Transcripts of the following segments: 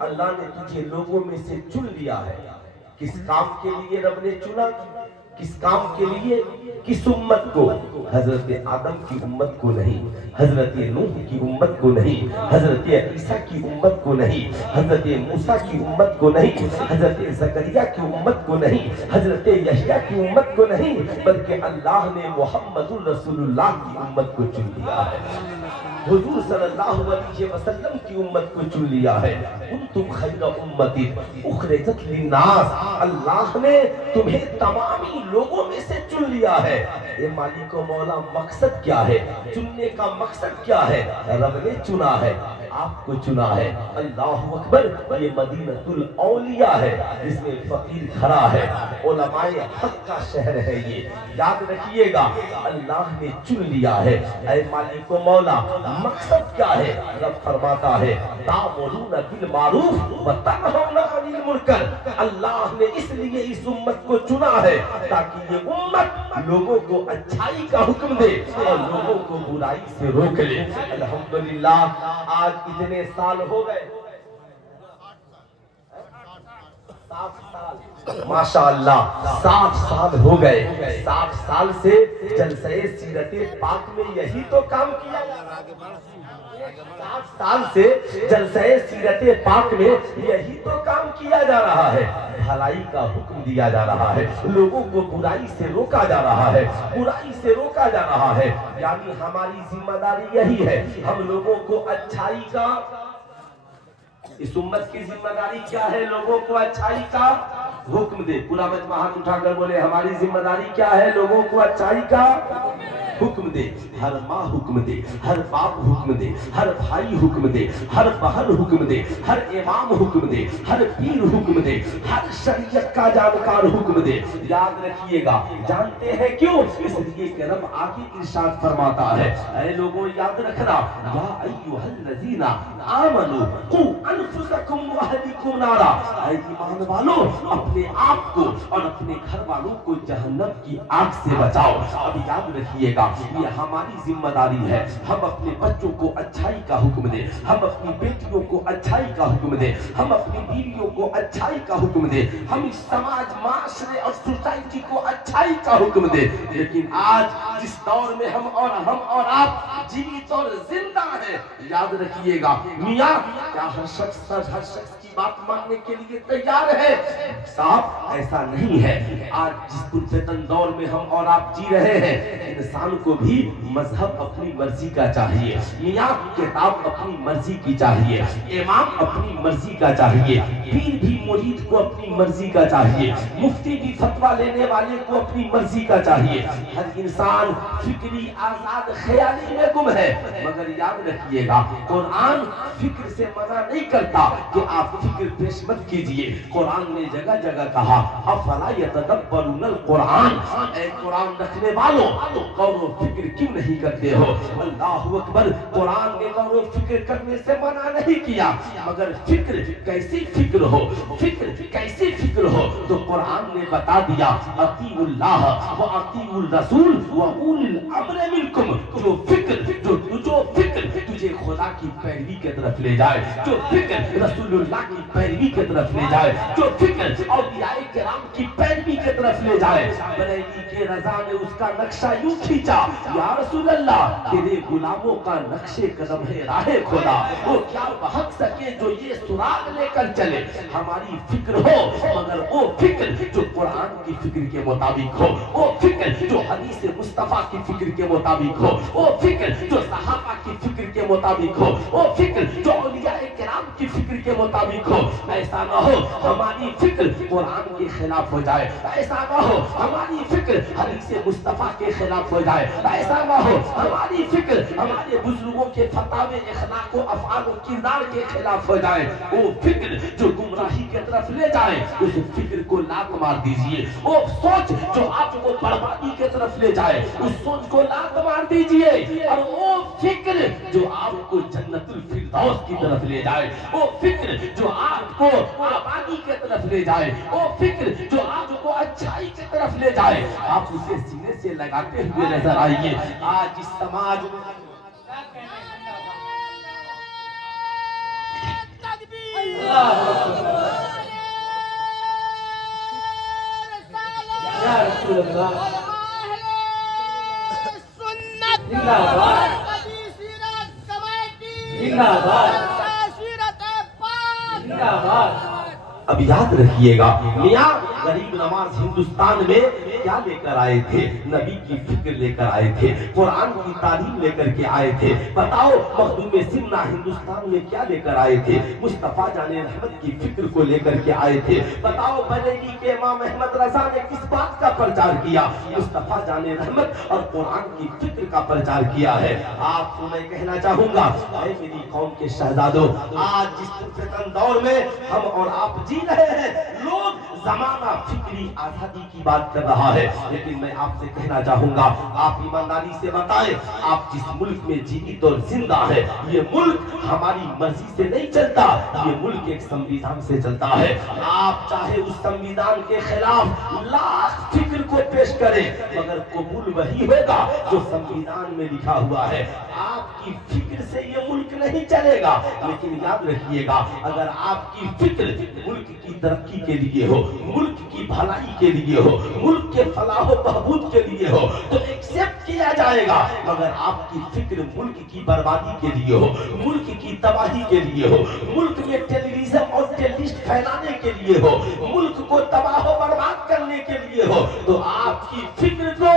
اللہ نے تجھے لوگوں میں سے چن لیا ہے. کس کام کے لیے رب نے چنا؟ کس کام کے لیے؟ کس امت کو؟ حضرت آدم کی امت کو نہیں، حضرت نوح کی امت کو نہیں، حضرت عیسیٰ کی امت کو نہیں، حضرت موسیٰ کی امت کو نہیں، حضرت زکریا کی امت کو نہیں، حضرت یحییٰ کی امت کو نہیں، بلکہ اللہ نے محمد الرسول اللہ کی امت کو چن لیا ہے. حضور صلی اللہ علیہ وسلم کی امت کو چن لیا ہے. کنتم خیر امت اخرجت للناس، اللہ نے تمہیں تمامی لوگوں میں سے چن لیا ہے. اے مالک و مولا، مقصد کیا ہے؟ چننے کا مقصد کیا ہے؟ رب نے چنا ہے، آپ کو چنا ہے. اللہ اکبر. یہ مدینۃ الاولیاء ہے جس میں فقیر کھڑا ہے، علماء حق کا شہر ہے. یہ یاد رکھیے گا، اللہ نے چن لیا ہے. اے مالک و مولا، مقصد کیا ہے؟ رب فرماتا ہے تأمرون بالمعروف وتنہون عن المنکر. اللہ نے اس لیے اس امت کو چنا ہے تاکہ یہ امت لوگوں کو اچھائی کا حکم دے اور لوگوں کو برائی سے روک لے. الحمدللہ آج اتنے سال ہو گئے، 60 سال، ماشاءاللہ 60 سال ہو گئے. 60 سال سے جلسہ سیرت پاک میں یہی تو کام کیا جا رہا ہے. 60 سال سے جلسہ سیرت پاک میں یہی تو کام کیا جا رہا ہے. بھلائی کا حکم دیا جا رہا ہے، لوگوں کو برائی سے روکا جا رہا ہے، برائی سے روکا جا رہا ہے. یعنی ہماری ذمہ داری یہی ہے، ہم لوگوں کو اچھائی کا، اس امت کی ذمہ داری کیا ہے؟ لوگوں کو اچھائی کا حکم دے. پورا مجمع ہاتھ اٹھا کر بولے ہماری ذمہ داری کیا ہے؟ لوگوں کو اچھائی کا حکم دے. ہر ماں حکم دے، ہر باپ حکم دے، ہر بھائی حکم دے، ہر بہن حکم دے، ہر امام حکم دے، ہر پیر حکم دے، ہر شریعت کا جانکار حکم دے. یاد رکھیے گا، جانتے ہیں کیوں؟ اس لیے کہ رب آگے ارشاد فرماتا ہے اے لوگوں یاد رکھنا، یا ایھا الذین آمنوا قوا انفسکم واہلیکم نارا. اے ایمان والو، اپنے آپ کو اور اپنے گھر والوں کو جہنم کی آگ سے بچاؤ. اب یاد رکھیے گا، یہ ہماری ذمہ داری ہے. ہم اپنے بچوں کو اچھائی کا حکم دیں، ہم اپنی بیٹیوں کو اچھائی کا حکم دیں، ہم اپنی بیویوں کو اچھائی کا حکم دیں، ہم اس سماج، معاشرے اور سوسائٹی کو اچھائی کا حکم دیں. لیکن آج جس دور میں ہم اور آپ جیوت اور زندہ ہیں، یاد رکھیے گا میاں، کیا ہر شخص کی بات ماننے کے لیے تیار ہے؟ صاحب ایسا نہیں ہے. آج جس پرفتن دور میں ہم اور آپ جی رہے ہیں، انسان کو بھی مذہب اپنی مرضی کا چاہیے، میاں کتاب اپنی مرضی کی چاہیے، امام اپنی مرضی کا چاہیے، پیر بھی مرید کو اپنی مرضی کا چاہیے، مفتی بھی فتویٰ لینے والے کو اپنی مرضی کا چاہیے. ہر انسان فکری آزاد خیالی میں گم ہے. مگر یاد رکھیے گا، قرآن فکر سے منع نہیں کرتا کہ آپ فکر پیش مت کیجئے. قرآن نے جگہ جگہ کہا افلا یتدبرون القرآن. اے قرآن رکھنے والوں، غور و فکر کیوں نہیں کرتے ہو؟ اللہ اکبر. قرآن نے غور و فکر کرنے سے منع نہیں کیا، مگر فکر کیسی فکر ہو، فکر کیسی فکر ہو تو قرآن نے بتا دیا اطیعوا اللہ و اطیعوا الرسول و اولی الامر منکم. جو فکر تجھے خدا کی پیروی کی طرف لے جائے، جو فکر رسول اللہ کی پیروی کی طرف لے جائے، جو فکر اولیاء کرام کی پیروی کی طرف لے جائے. بریلی کے رضا نے اس کا نقشہ یوں کھینچا، یا رسول اللہ تیرے غلاموں کا نقش قدم ہے راہ خدا، وہ کیا بہت سکے جو یہ سراغ لے کر چلے. ہماری فکر ہو، مگر وہ فکر جو قرآن کی فکر کے مطابق ہو، وہ فکر جو حدیث مصطفیٰ کی فکر کے مطابق ہو، وہ فکر جو صحابہ کی فکر کے مطابق ہو، وہ فکر جو اولیاء کرام کی فکر کے مطابق ہو. ایسا نہ ہو ہماری فکر قرآن کے خلاف ہو جائے، ایسا نہ ہو ہماری فکر حدیث مصطفیٰ کے خلاف ہو جائے، ایسا نہ ہو ہماری فکر ہمارے بزرگوں کے فتاوے اخلاق و افعال و کردار کے خلاف ہو جائے. وہ فکر جو گمراہی کی طرف لے جائے، اس فکر کو لات مار دیجئے. وہ سوچ جو آپ کو بربادی کی طرف لے جائے، اس سوچ کو لات مار دیجئے. اور وہ فکر جو آپ کو جنت الفردوس کی طرف لے جائے، وہ فکر جو آپ کو آبادی کی طرف لے جائے، وہ فکر جو آپ کو اچھائی کی طرف لے جائے، آپ اسے سینے سے لگاتے ہوئے نظر آئیے. آج اس سماج میں या रसूल अल्लाह जिंदाबाद जिंदाबाद जिंदाबाद। अब याद रखिएगा, मियां गरीब नवाज हिंदुस्तान में क्या लेकर आए थे? नबी की फिक्र लेकर आए थे, कुरान की तालीम लेकर के आए थे। बताओ मखदूम सिन्ना हिंदुस्तान में क्या लेकर आए थे? मुस्तफा जाने रहमत की फिक्र को लेकर के आए थे। बताओ बरेली के इमाम अहमद रजा ने किस बात का प्रचार किया? मुस्तफा जाने रहमत और कुरान की फिक्र का प्रचार किया है। आपको मैं कहना चाहूंगा, ऐ मेरी कौम के शहजादों, आज जिस फितन दौर में हम और आप जी रहे हैं, लोग जमाना फिक्री आजादी की बात कर रहा है, लेकिन मैं आपसे कहना चाहूंगा, आप ईमानदारी से बताएं, आप जिस मुल्क में जीवित और जिंदा है, ये मुल्क हमारी मर्जी से नहीं चलता, ये मुल्क एक संविधान से चलता है। आप चाहे उस संविधान के खिलाफ लाख फिक्र को पेश करें, मगर कबूल वही होगा जो संविधान में लिखा हुआ है। आपकी फिक्र से ये मुल्क नहीं चलेगा, लेकिन याद रखिएगा, अगर आपकी फिक्र मुल्क की तरक्की के लिए हो, मुल्क की भलाई के लिए हो, मुल्क के फलाह बहबूद के लिए हो, तो एक्सेप्ट किया जाएगा। मगर आपकी फिक्र मुल्क की बर्बादी के लिए हो, मुल्क की तबाही के लिए हो, मुल्क में टेररिज्म और टेररिस्ट फैलाने के लिए हो, मुल्क को तबाह बर्बाद करने के लिए हो, तो आपकी फिक्र को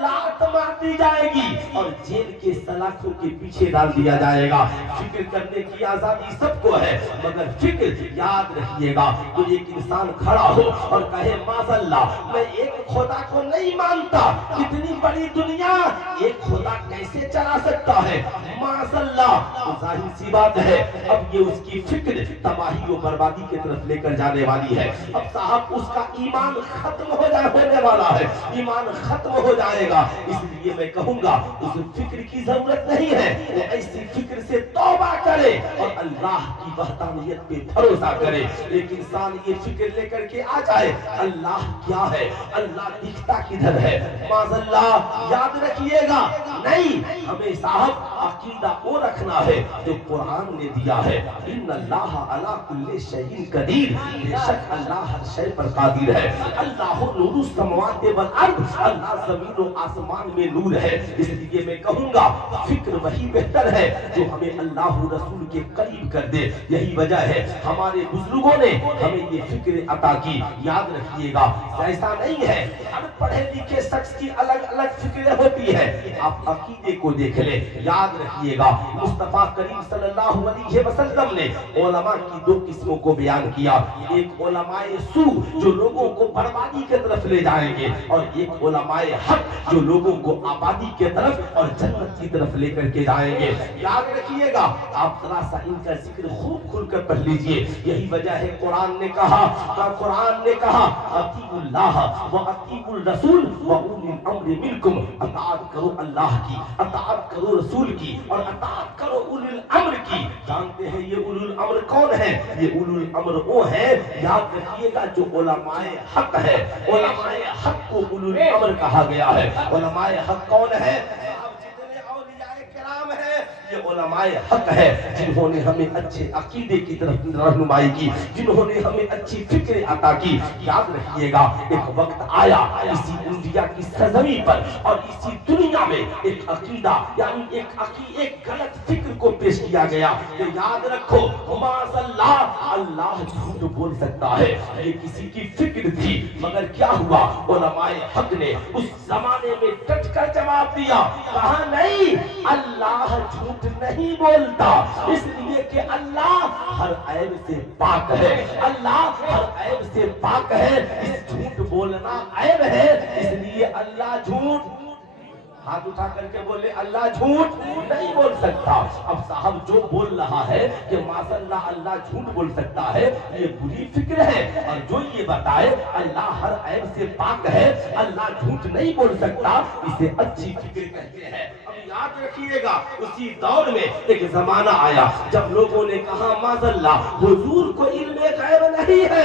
लात मार दी जाएगी और जेल के सलाखों के पीछे डाल दिया जाएगा। फिक्र करने की आजादी सबको है, मगर फिक्र याद रखिएगा, तो एक इंसान खड़ा हो और कहे माज़अल्लाह मैं एक खुदा को नहीं मानता, इतनी बड़ी दुनिया एक खुदा कैसे चला सकता है, माज़अल्लाह, तो जाहिर सी बात है अब ये उसकी फिक्र तबाही और बर्बादी की तरफ लेकर जाने वाली है। अब साहब उसका ईमान खत्म होने वाला है, ईमान खत्म हो जाएगा। इसलिए मैं कहूंगा उस फिक्र की जरूरत नहीं है, वो ऐसी फिक्र से तौबा करे और अल्लाह की वहदानियत पे भरोसा करे। एक इंसान ये फिक्र लेकर के आ जाए अल्लाह क्या है, अल्लाह दिखता किधर है, माज़अल्लाह याद रखिएगा, नहीं हमें साहब अकीदा वो रखना है जो कुरान ने दिया है, इन्नल्लाह अला कुल्ली शैइन कदीर, बेशक अल्लाह हर शय पर कादिर है। अल्लाह नूरुस समावाति वल अर्द, अल्लाह ज़मीन और आसमान में नूर है। इसलिए मैं कहूंगा फिक्र वही बेहतर है जो हमें अल्लाह रसूल के करीब कर दे। यही वजह है हमारे बुजुर्गों ने हमें ये फिक्र अता की। याद रखिएगा, ऐसा नहीं है हर पढ़े लिखे शख्स की अलग अलग फिक्रें होती है। आप अकीदे को देख ले, याद रखिएगा मुस्तफा करीम सल्लल्लाहु अलैहि वसल्लम ने उलमा की दो किस्मों को बयान किया, एक उलमाए सू जो लोगों को बर्बादी की तरफ ले जाएंगे, और एक उलमाए हक जो लोगों को आबादी की तरफ और जन्नत की तरफ लेकर के जाएंगे। याद रखिएगा, आप जरा सा इनका जिक्र खूब खुलकर पढ़ लीजिए। यही वजह है कुरान ने कहा अतीउल्लाह व अतीउर रसूल व उलिल अम्रि मिनकुम, अताअत करो अल्लाह की, अताअत करो रसूल की और अताअत करो उलिल अम्र की। जानते हैं ये उलुल अम्र कौन है? ये उलुल अम्र वो है, याद रखिएगा, जो उलमाए हक है। उलमाए हक को उलुल अम्र कहा गया है। उलमाए हक कौन है? ये उलमाए हक है जिन्होंने हमें अच्छे अकीदे की तरफ रहनुमाई की, जिन्होंने हमें अच्छी फिक्र अता की। याद रखिएगा, एक वक्त आया इसी इंडिया की सरजमी पर और इसी दुनिया में एक अकीदा यानी एक गलत फिक्र को पेश किया गया। तो याद रखो माज़अल्लाह, अल्लाह झूठ बोल सकता है, ये किसी की फिक्र थी। मगर क्या हुआ, उलमाए हक ने उस जमाने में डट कर जवाब दिया, कहा नहीं, अल्लाह झूठ नहीं बोलता, इसलिए कि अल्लाह हर ऐब से पाक है, अल्लाह हर ऐब से पाक है। इस झूठ बोलना ऐब है, इसलिए अल्लाह झूठ, हाथ उठा करके बोले अल्लाह झूठ नहीं बोल सकता। अब साहब जो बोल रहा है कि माज़अल्लाह अल्लाह झूठ बोल सकता है, ये बुरी फिक्र है, और जो ये बताए अल्लाह हर ऐब से पाक है, अल्लाह झूठ नहीं बोल सकता, इसे अच्छी फिक्र कहते हैं। याद रखिएगा उसी दौर में एक जमाना आया जब लोगों ने कहा माज़अल्लाह हुजूर को इल्म गैब नहीं है।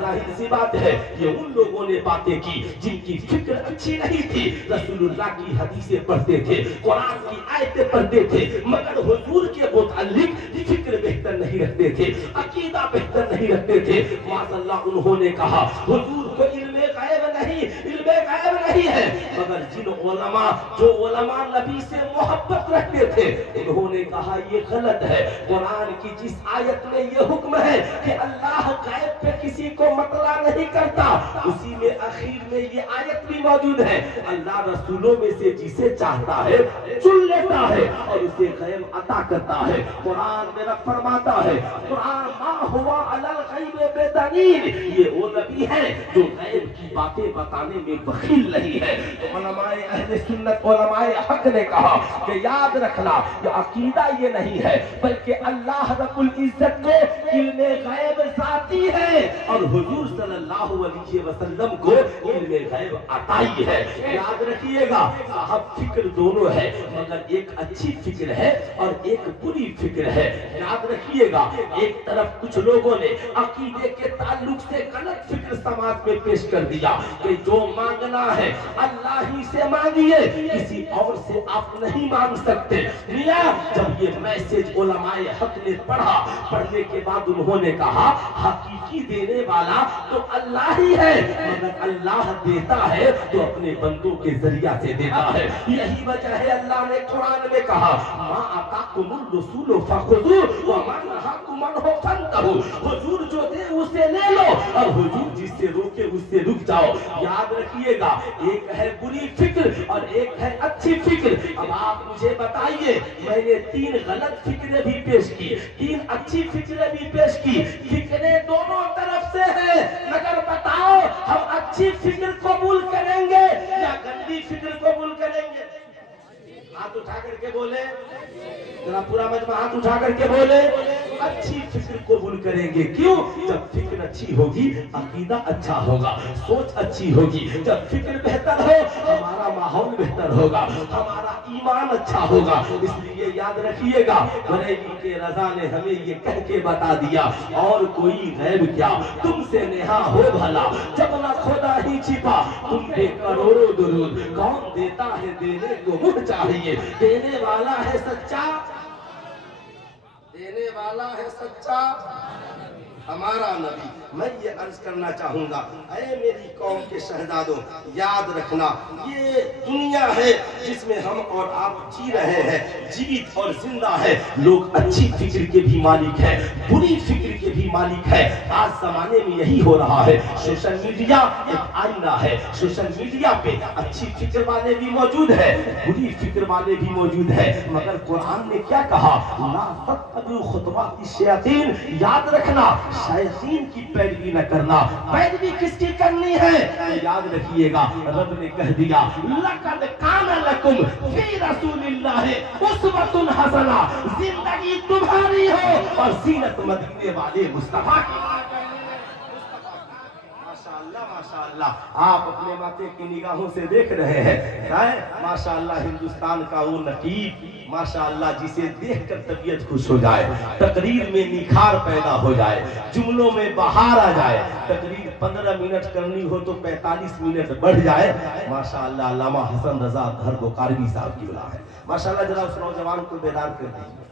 जाहिर सी बात है ये उन लोगों ने बातें की जिनकी फिक्र अच्छी नहीं थी। रसूलुल्लाह की हदीसें पढ़ते थे, कुरान की आयतें पढ़ते थे, मगर हुजूर के मुतालिक फिक्र बेहतर नहीं रखते थे, अकीदा बेहतर नहीं रखते थे। माज़अल्लाह उन्होंने कहा हुजूर को इल्म गैब नहीं है। मगर जिन उलमा जो उलमा नबी से मोहब्बत रखते थे उन्होंने कहा ये गलत है। कुरान की जिस आयत में ये हुक्म है कि अल्लाह गैब पे किसी को मतला नहीं करता, उसी में आखिर में ये आयत भी मौजूद है अल्लाह रसूलों में से जिसे चाहता है चुन लेता है और उसे गैब अता करता है। कुरान में रब फरमाता है कुरान मा हुआ अलल गैब बेदलील, ये वो नबी है जो गैब की बातें बताने में बखील नहीं है। तो उलमाए अहले सुन्नत उलमाए हक ने कहा कि याद रखना ये अकीदा ये नहीं है बल्कि अल्लाह रब्बुल इज्जत को इल्म गैब ज़ाती है और हुजूर सल्लल्लाहु अलैहि वसल्लम को इल्म गैब अताई है। याद रखिएगा साहब फिक्र दोनों है मगर एक अच्छी फिक्र है और एक बुरी फिक्र है। याद रखिएगा एक तरफ कुछ लोगों ने अकीदे के ताल्लुक से गलत फिक्र समाज में पेश कर दिया कि जो मांगना है अल्लाह ही से मांगिए, किसी और से आप नहीं मांग सकते। मियां जब ये मैसेज उलमाए हक ने पढ़ा, पढ़ने के बाद उन्होंने कहा हकीकी देने वाला तो अल्लाह ही है मगर अल्लाह देता है तो अपने बंदों के जरिया से देता है। यही वजह है अल्लाह ने कुरान में कहा मा आताकुमुर रसूल फखुदू व मा नहाकुम अन्हु फंतहू, हुजूर जो दे उसे ले लो और हुजूर जिससे रोके उससे रुक जाओ। याद रखिएगा एक है बुरी फिक्र और एक है अच्छी फिक्र। अब आप मुझे बताइए मैंने 3 गलत फिक्रें भी पेश की, 3 अच्छी फिक्रें भी पेश की, फिक्रें दोनों तरफ से है मगर बताओ हम अच्छी फिक्र कबूल करेंगे या गंदी फिक्र कबूल करेंगे? हाथ उठा करके बोले, जरा पूरा मजमा हाथ उठा करके बोले अच्छी फिक्र कबूल करेंगे। क्यों? जब फिक्र अच्छी होगी अकीदा अच्छा होगा, सोच अच्छी होगी। जब फिक्र बेहतर हो हमारा माहौल बेहतर होगा, हमारा ईमान अच्छा होगा। इसलिए याद रखिएगा बरेली के रजा ने हमें ये कह के बता दिया और कोई गैब क्या तुमसे नेहा हो भला जब न खुदा ही छिपा तुम पे करोड़ों दुरूद, कौन देता है देने को मुझ चाहिए, देने वाला है सच्चा, देने वाला है सच्चा हमारा नबी। मैं ये अर्ज करना चाहूंगा ऐ मेरी कौम के शहजादों याद रखना ये दुनिया है जिसमें हम और आप जी रहे हैं, जीवित और जिंदा है। लोग अच्छी फिक्र के भी मालिक है, बुरी फिक्र के भी मालिक है। आज जमाने में यही हो रहा है। सोशल मीडिया एक आईना है, सोशल मीडिया पे अच्छी फिक्र वाले भी मौजूद है, बुरी फिक्र वाले भी मौजूद है। मगर कुरान ने क्या कहा ला तत्तबिउ खुतवाति शैतान, याद रखना शैतान की पैरवी न करना। पैरवी किसकी करनी है? याद रखिएगा रब ने कह दिया लक़द काना लकुम फी रसूलिल्लाहि उस्वतुन हसना, जिंदगी तुम्हारी हो और सीरत मदीने वाले मुस्तफा की। माशाअल्लाह माशाअल्लाह आप अपने माथे की निगाहों से देख रहे हैं माशाअल्लाह हिंदुस्तान का वो नकीब माशाअल्लाह जिसे देखकर तबीयत खुश हो जाए, तकरीर में निखार पैदा हो जाए, जुमलों में बहार आ जाए। तकरीर 15 मिनट करनी हो तो 45 मिनट बढ़ जाए। माशाअल्लाह अल्लामा हसन रजा अतहर बुखारी साहब की औलाद है। माशाअल्लाह जरा उस नौजवान को बेदार कर दीजिए,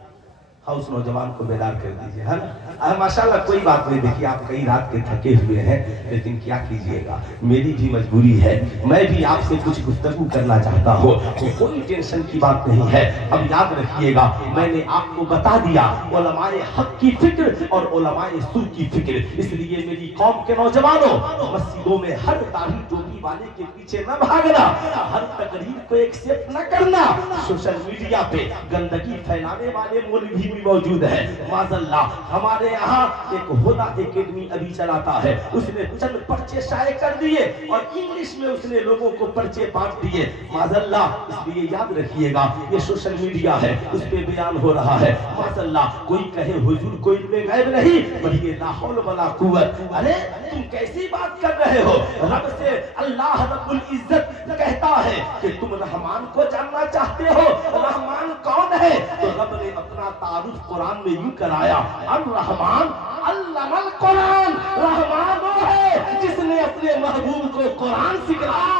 हाँ उस नौजवान को बेदार कर दीजिए, है ना। माशाल्लाह कोई बात नहीं, देखिए आप कई रात के थके हुए हैं लेकिन क्या कीजिएगा मेरी भी मजबूरी है, मैं भी आपसे कुछ गुफ्तगू करना चाहता हूँ, तो कोई टेंशन की बात नहीं है। अब याद रखिएगा मैंने आपको बता दिया उलमाए हक की फिक्र और उलमाए सू की फिक्र। इसलिए मेरी कौम के नौजवानों मस्जिदों में हर दाढ़ी टोपी वाले के पीछे न भागना, हर तकरीर को एक्सेप्ट न करना। सोशल मीडिया पे गंदगी फैलाने वाले मौलवी भी मौजूद है। माज़अल्लाह हमारे यहाँ एक हुदा एकेडमी अभी चलाता है, उसने चंद पर्चे शाये कर दिए और इंग्लिश में उसने लोगों को पर्चे बांट दिए। माज़अल्लाह इसलिए याद रखिएगा ये सोशल मीडिया है, उस पे बयान हो रहा है। माज़अल्लाह कोई कहे हुजूर कोई में गैब नहीं, बल्कि ला हौल वला कुव्वत। अरे तुम कैसी बात कर रहे हो? रब से अल्लाह रब्बुल इज्जत कहता है कि तुम रहमान को जानना चाहते हो, रहमान कौन है? तो रब ने अपना तारुफ कुरान में यूं कराया, अल रहमान अल्लमल कुरान। रहमान वो है जिसने अपने महबूब को कुरान सिखाया।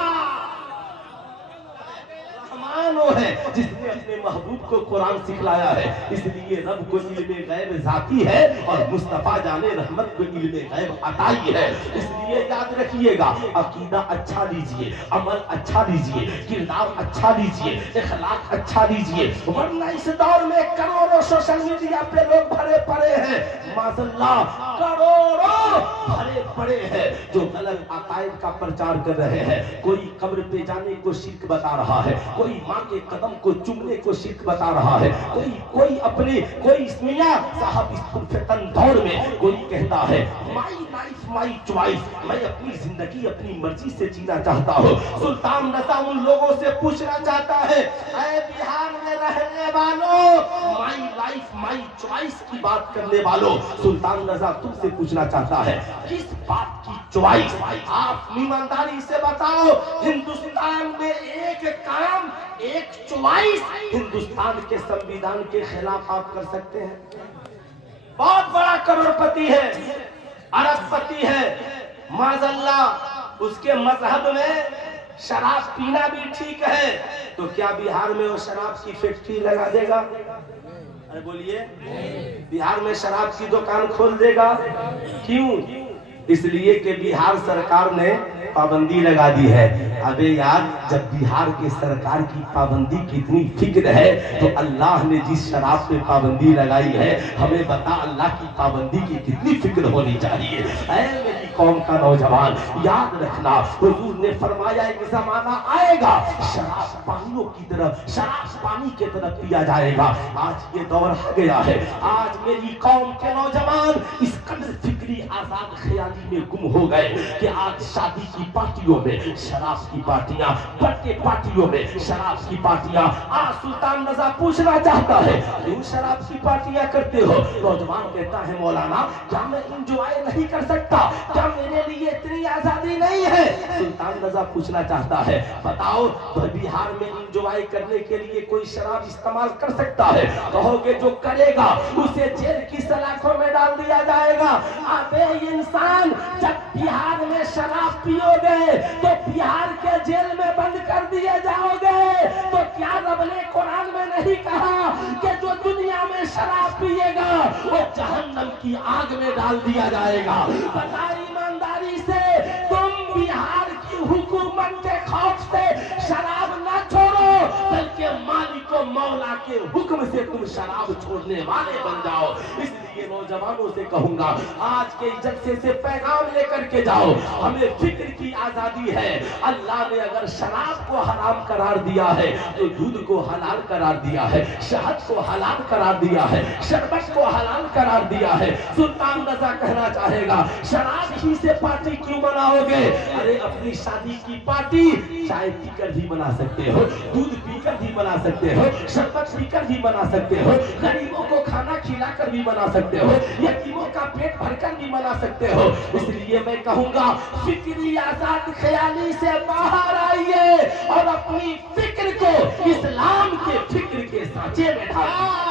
वो है जिसने अपने महबूब को कुरान सिखलाया है। इसलिए रब को इल्मे गैब ज़ाती है और मुस्तफा जाने रहमत को इल्मे गैब अताई है। इसलिए याद रखिएगा, अकीदा अच्छा लीजिए, अमल अच्छा लीजिए, किरदार अच्छा लीजिए, इखलाक अच्छा लीजिए, वरना इस दौर में करोड़ों सोशल मीडिया पे लोग भरे पड़े हैं, माज़अल्लाह करोड़ों भरे पड़े हैं जो गलत अकायद का प्रचार कर रहे हैं। कोई कब्र पे जाने को शिर्क बता रहा है, कोई माँ के कदम को चुमने को शिर्क बता रहा है, कोई इसमिया साहब इस फितन दौर में कोई कहता है माई लाइफ माई चॉइस, मैं अपनी जिंदगी अपनी मर्जी से जीना चाहता हूँ। सुल्तान रज़ा उन लोगों से पूछना चाहता है, ऐ बिहार में रहने वालों, माई लाइफ माई चॉइस की बात करने वालों, सुल्तान रज़ा तुमसे पूछना चाहता है किस बात की चॉइस? आप ईमानदारी से बताओ, हिंदुस्तान में एक काम एक चॉइस हिंदुस्तान के संविधान के खिलाफ आप कर सकते हैं? बहुत बड़ा करोड़पति है, अरबपति है, माज़अल्लाह उसके मजहब में शराब पीना भी ठीक है, तो क्या बिहार में वो शराब की फैक्ट्री लगा देगा? अरे बोलिए, बिहार में शराब की दुकान खोल देगा? क्यों? इसलिए कि बिहार सरकार ने पाबंदी लगा दी है। अबे यार, जब बिहार की सरकार की पाबंदी कितनी फिक्र है तो अल्लाह ने जिस शराब पे पाबंदी लगाई है, हमें बता अल्लाह की पाबंदी की कितनी फिक्र होनी चाहिए। ऐ मेरी कौम का नौजवान, याद रखना, हुजूर ने फरमाया एक जमाना आएगा शराब पानियों की तरफ, शराब पानी की तरफ पिया जाएगा। आज ये दौर आ गया है। आज मेरी कौम के नौजवान इस कदर फिक्री आजाद ख्याली में गुम हो गए कि आज शादी की पार्टियों में शराब की पार्टियां, बर्थडे पार्टियों में शराब की पार्टियां। आज सुल्तान रज़ा पूछना चाहता है, क्यों शराब की पार्टियां करते हो? नौजवान कहता है, मौलाना क्या मैं एंजॉय नहीं कर सकता? क्या मेरे लिए इतनी आजादी नहीं है? सुल्तान रज़ा पूछना चाहता है, बताओ बिहार में एंजॉय करने के लिए कोई शराब इस्तेमाल कर सकता है? कहोगे जो करेगा उसे जेल की सलाखों में डाल दिया जाएगा। अबे इंसान, जब बिहार में शराब पियोगे तो बिहार के जेल में बंद कर दिए जाओगे। तो क्या रब ने कुरान में नहीं कहा कि जो दुनिया में शराब पिएगा वो जहन्नम की आग में डाल दिया जाएगा? बता ईमानदारी से, तुम बिहार की हुकूमत के खौफ से शराब ना छोड़ो, बल्कि मालिक व मौला के हुक्म से तुम शराब छोड़ने वाले बन जाओ। इसलिए नौजवानों से कहूंगा, आज के जलसे से पैगाम लेकर के जाओ, हमें फिक्र की आजादी है। अल्लाह ने अगर शराब को हराम करार दिया है तो दूध को हलाल करार दिया है, शहद को हलाल करार दिया है, शरबत को हलाल करार दिया है। सुल्तान रज़ा कहना चाहेगा, शराब ही से पार्टी क्यों मनाओगे? अरे अपनी शादी की पार्टी चाय पीकर भी बना सकते हो, दूध पीकर भी बना सकते हो, शरबत पीकर भी बना सकते हो, गरीबों को खाना खिलाकर भी बना सकते हो, यतीमों का पेट भरकर भी बना सकते हो। इसलिए मैं कहूंगा, फिक्री आजाद ख्याली से बाहर आइए और अपनी फिक्र को इस्लाम के फिक्र के सांचे में ढालिए।